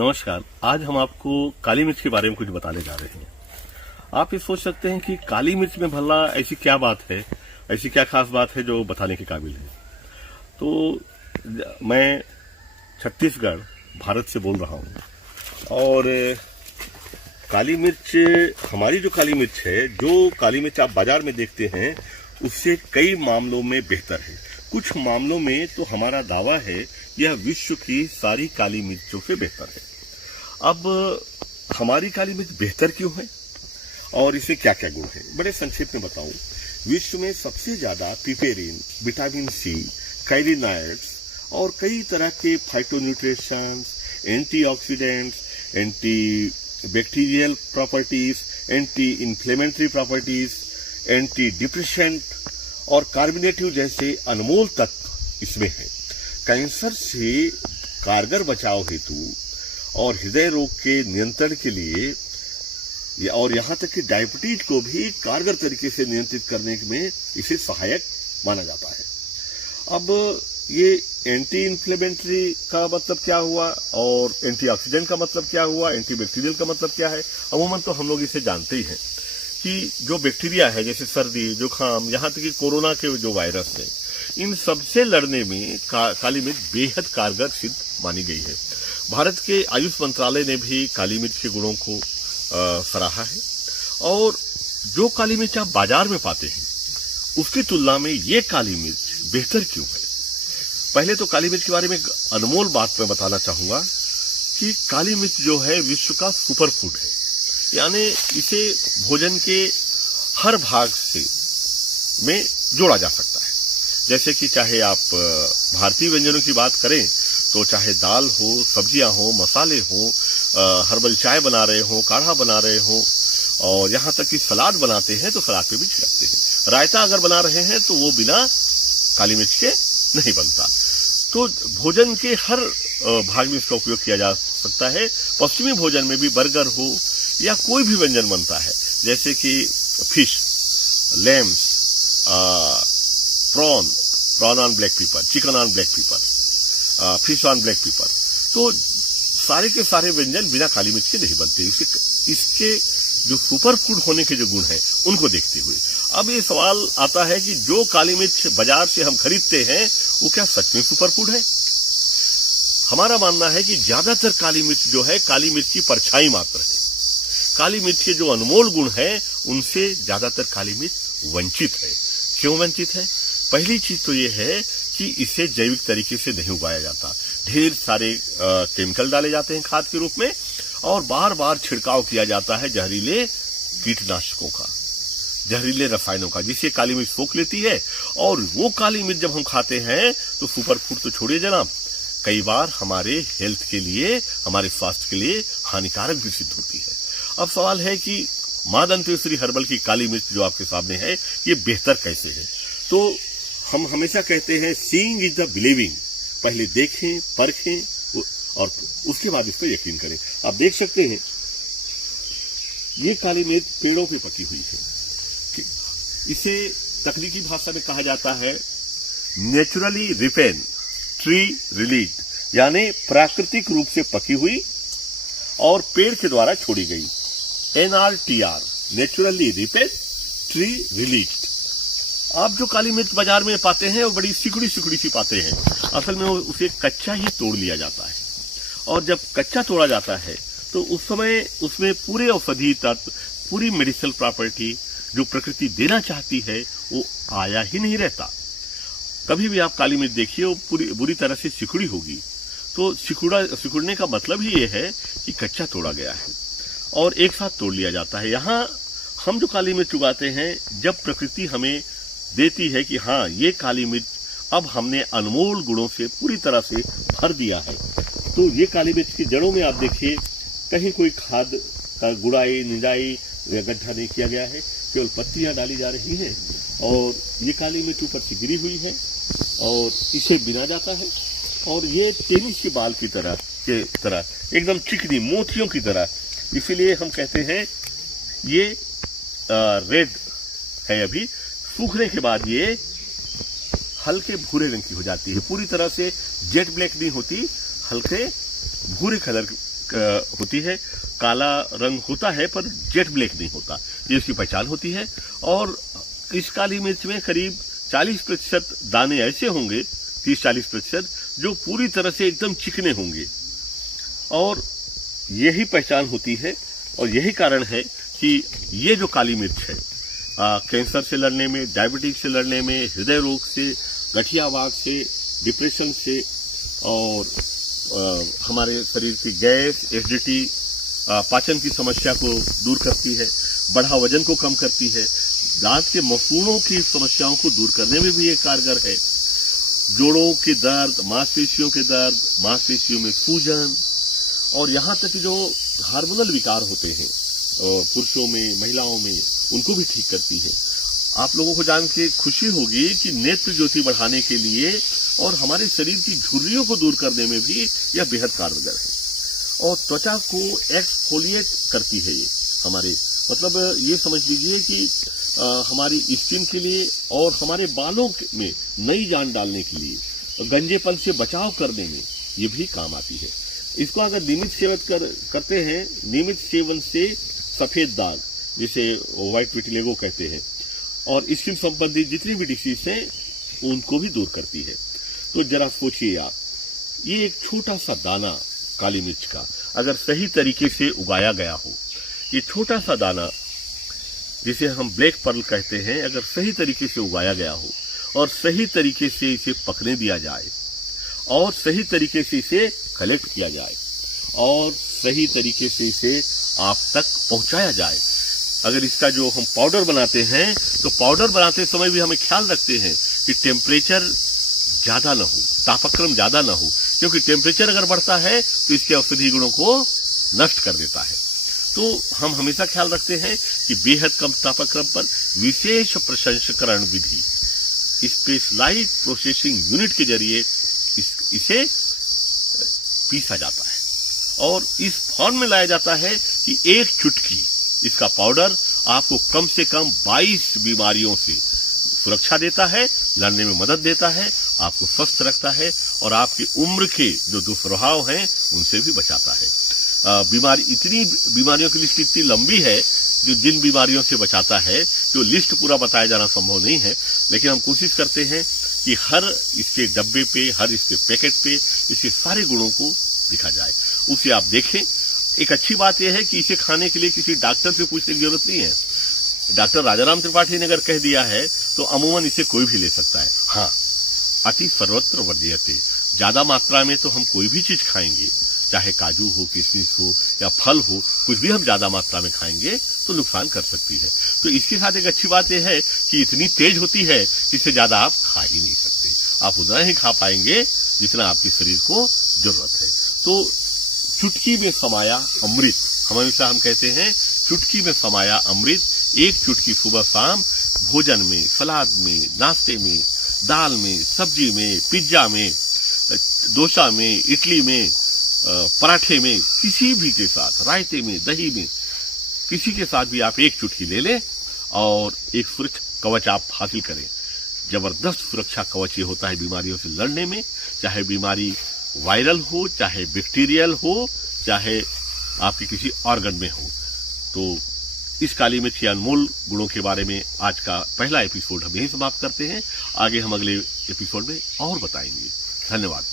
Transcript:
नमस्कार। आज हम आपको काली मिर्च के बारे में कुछ बताने जा रहे हैं। आप ये सोच सकते हैं कि काली मिर्च में भला ऐसी क्या बात है, ऐसी क्या खास बात है जो बताने के काबिल है। तो मैं छत्तीसगढ़ भारत से बोल रहा हूँ और काली मिर्च, हमारी जो काली मिर्च है, जो काली मिर्च आप बाजार में देखते हैं उससे कई मामलों में बेहतर है। कुछ मामलों में तो हमारा दावा है यह विश्व की सारी काली मिर्चों से बेहतर है। अब हमारी काली मिर्च बेहतर क्यों है और इसे क्या क्या गुण है, बड़े संक्षेप में बताऊं। विश्व में सबसे ज्यादा पिपेरिन, विटामिन सी, कैलिनॉइड्स और कई तरह के phytonutrients, antioxidants, anti bacterial properties, anti inflammatory properties, anti depressant और कार्बोनेटिव जैसे अनमोल तत्व इसमें है। कैंसर से कारगर बचाव हेतु और हृदय रोग के नियंत्रण के लिए और यहाँ तक कि डायबिटीज को भी कारगर तरीके से नियंत्रित करने में इसे सहायक माना जाता है। अब ये एंटी इन्फ्लेमेटरी का मतलब क्या हुआ और एंटीऑक्सीडेंट का मतलब क्या हुआ, एंटीबैक्टीरियल का मतलब क्या है। अमूमन तो हम लोग इसे जानते ही हैं कि जो बैक्टीरिया है, जैसे सर्दी, जुकाम, यहाँ तक कि कोरोना के जो वायरस है, इन सबसे लड़ने में काली मिर्च बेहद कारगर सिद्ध मानी गई है। भारत के आयुष मंत्रालय ने भी काली मिर्च के गुणों को सराहा है। और जो काली मिर्च आप बाजार में पाते हैं उसकी तुलना में ये काली मिर्च बेहतर क्यों है। पहले तो काली मिर्च के बारे में एक अनमोल बात मैं बताना चाहूंगा कि काली मिर्च जो है विश्व का सुपर फूड है, यानी इसे भोजन के हर भाग से में जोड़ा जा सकता है। जैसे कि चाहे आप भारतीय व्यंजनों की बात करें तो चाहे दाल हो, सब्जियां हो, मसाले हो, हर्बल चाय बना रहे हो, काढ़ा बना रहे हो, और यहाँ तक कि सलाद बनाते हैं तो सलाद पे भी छिड़कते हैं। रायता अगर बना रहे हैं तो वो बिना काली मिर्च के नहीं बनता। तो भोजन के हर भाग में इसका उपयोग किया जा सकता है। पश्चिमी भोजन में भी बर्गर हो या कोई भी व्यंजन बनता है, जैसे कि fish, lambs, prawn on black pepper, chicken on black pepper, fish on black pepper, तो सारे के सारे व्यंजन बिना काली मिर्च के नहीं बनते। इसके जो सुपर फूड होने के जो गुण हैं उनको देखते हुए अब ये सवाल आता है कि जो काली मिर्च बाजार से हम खरीदते हैं वो क्या सच में सुपर फूड है। हमारा मानना है कि ज्यादातर काली मिर्च जो है काली मिर्च की परछाई मात्र है। काली मिर्च के जो अनमोल गुण हैं उनसे ज्यादातर काली मिर्च वंचित है। क्यों वंचित है? पहली चीज तो ये है कि इसे जैविक तरीके से नहीं उगाया जाता। ढेर सारे केमिकल डाले जाते हैं खाद के रूप में और बार बार छिड़काव किया जाता है जहरीले कीटनाशकों का, जहरीले रसायनों का, जिससे काली मिर्च सोख लेती है। और वो काली मिर्च जब हम खाते हैं तो सुपर फूड तो छोड़िए जनाब, कई बार हमारे हेल्थ के लिए, हमारे स्वास्थ्य के लिए हानिकारक भी सिद्ध होती है। अब सवाल है कि मां दंतेश्वरी हर्बल की काली मिर्च जो आपके सामने है ये बेहतर कैसे है। तो हम हमेशा कहते हैं सीइंग इज द बिलीविंग। पहले देखें, परखें और उसके बाद इस पर यकीन करें। आप देख सकते हैं ये काली मिर्च पेड़ों पे पकी हुई है। इसे तकनीकी भाषा में कहा जाता है नेचुरली रिपेन ट्री रिलीज, यानी प्राकृतिक रूप से पकी हुई और पेड़ के द्वारा छोड़ी गई। NRTR, naturally ripen tree release. आप जो काली मिर्च बाजार में पाते हैं वो बड़ी सिकुड़ी सिकुड़ी सी पाते हैं। असल में उसे कच्चा ही तोड़ लिया जाता है और जब कच्चा तोड़ा जाता है तो उस समय उसमें पूरे औषधि तत्व, पूरी मेडिसिनल प्रॉपर्टी जो प्रकृति देना चाहती है वो आया ही नहीं रहता। कभी भी आप काली मिर्च देखिए वो पूरी बुरी तरह से सिकुड़ी होगी। तो सिकुड़ने का मतलब ही ये है कि कच्चा तोड़ा गया है और एक साथ तोड़ लिया जाता है। यहाँ हम जो काली मिर्च उगाते हैं, जब प्रकृति हमें देती है कि हाँ ये काली मिर्च अब हमने अनमोल गुणों से पूरी तरह से भर दिया है, तो ये काली मिर्च की जड़ों में आप देखिए कहीं कोई खाद का गुड़ाई, निंदाई या गड्ढा नहीं किया गया है, केवल पत्तियां डाली जा रही हैं और ये काली मिर्च ऊपर से गिरी हुई है और इसे बिना जाता है और ये टेनिस के बाल की तरह एकदम चिकनी मोतियों की तरह, इसीलिए हम कहते हैं ये रेड है। अभी सूखने के बाद ये हल्के भूरे रंग की हो जाती है, पूरी तरह से जेट ब्लैक नहीं होती, हल्के भूरे कलर होती है, काला रंग होता है पर जेट ब्लैक नहीं होता, ये उसकी पहचान होती है। और इस काली मिर्च में करीब 40% दाने ऐसे होंगे, 30-40%, जो पूरी तरह से एकदम चिकने होंगे, और यही पहचान होती है। और यही कारण है कि ये जो काली मिर्च है कैंसर से लड़ने में, डायबिटीज से लड़ने में, हृदय रोग से, गठिया वात से, डिप्रेशन से, और हमारे शरीर की गैस, एसिडिटी, पाचन की समस्या को दूर करती है, बढ़ा वजन को कम करती है, दांत के मसूड़ों की समस्याओं को दूर करने में भी ये कारगर है, जोड़ों के दर्द, मांसपेशियों के दर्द, मांसपेशियों में सूजन, और यहाँ तक जो हार्मोनल विकार होते हैं पुरुषों में, महिलाओं में, उनको भी ठीक करती है। आप लोगों को जान के खुशी होगी कि नेत्र ज्योति बढ़ाने के लिए और हमारे शरीर की झुर्रियों को दूर करने में भी यह बेहद कारगर है। और त्वचा को एक्सफोलिएट करती है ये हमारे, मतलब ये समझ लीजिए कि हमारी स्किन के लिए और हमारे बालों में नई जान डालने के लिए, गंजेपन से बचाव करने में ये भी काम आती है। इसको अगर नियमित सेवन करते हैं, नियमित सेवन से सफेद दाग, जिसे व्हाइट विटिलिगो कहते हैं, और स्किन संबंधी जितनी भी डिसीज हैं उनको भी दूर करती है। तो जरा सोचिए आप, ये एक छोटा सा दाना काली मिर्च का अगर सही तरीके से उगाया गया हो, ये छोटा सा दाना जिसे हम ब्लैक पर्ल कहते हैं, अगर सही तरीके से उगाया गया हो और सही तरीके से इसे पकने दिया जाए और सही तरीके से इसे कलेक्ट किया जाए और सही तरीके से इसे आप तक पहुंचाया जाए, अगर इसका जो हम पाउडर बनाते हैं तो पाउडर बनाते समय भी हमें ख्याल रखते हैं कि टेम्परेचर ज्यादा ना हो, तापक्रम ज्यादा ना हो, क्योंकि टेम्परेचर अगर बढ़ता है तो इसके औषधीय गुणों को नष्ट कर देता है। तो हम हमेशा ख्याल रखते हैं कि बेहद कम तापक्रम पर विशेष प्रसंस्करण विधि, स्पेशलाइज्ड प्रोसेसिंग यूनिट के जरिए इसे पीसा जाता है और इस फॉर्म में लाया जाता है कि एक चुटकी इसका पाउडर आपको कम से कम 22 बीमारियों से सुरक्षा देता है, लड़ने में मदद देता है, आपको स्वस्थ रखता है और आपकी उम्र के जो दुष्प्रभाव हैं उनसे भी बचाता है। इतनी बीमारियों की लिस्ट इतनी लंबी है जो जिन बीमारियों से बचाता है, जो लिस्ट पूरा बताया जाना संभव नहीं है, लेकिन हम कोशिश करते हैं कि हर इसके डब्बे पे, हर इसके पैकेट पे इसके सारे गुणों को लिखा जाए, उसे आप देखें। एक अच्छी बात यह है कि इसे खाने के लिए किसी डॉक्टर से पूछने की जरूरत नहीं है। डॉक्टर राजाराम त्रिपाठी ने अगर कह दिया है तो अमूमन इसे कोई भी ले सकता है। हाँ, अति सर्वत्र वर्ज्यते, ज्यादा मात्रा में तो हम कोई भी चीज खाएंगे, चाहे काजू हो, किशमिश हो या फल हो, कुछ भी हम ज्यादा मात्रा में खाएंगे तो नुकसान कर सकती है। तो इसके साथ एक अच्छी बात यह है कि इतनी तेज होती है इससे ज्यादा आप खा ही नहीं सकते, आप उतना ही खा पाएंगे जितना आपके शरीर को जरूरत है। तो चुटकी में समाया अमृत, हमेशा हम कहते हैं चुटकी में समाया अमृत, एक चुटकी सुबह शाम भोजन में, सलाद में, नाश्ते में, दाल में, सब्जी में, पिज्जा में, डोसा में, इडली में, पराठे में, किसी भी के साथ, रायते में, दही में, किसी के साथ भी आप एक चुटकी ले लें और एक सुरक्षा कवच आप हासिल करें। जबरदस्त सुरक्षा कवच ये होता है बीमारियों से लड़ने में, चाहे बीमारी वायरल हो, चाहे बैक्टीरियल हो, चाहे आपके किसी ऑर्गन में हो। तो इस काली मिर्च के अनमोल गुणों के बारे में आज का पहला एपिसोड हम यहीं समाप्त करते हैं। आगे हम अगले एपिसोड में और बताएंगे। धन्यवाद।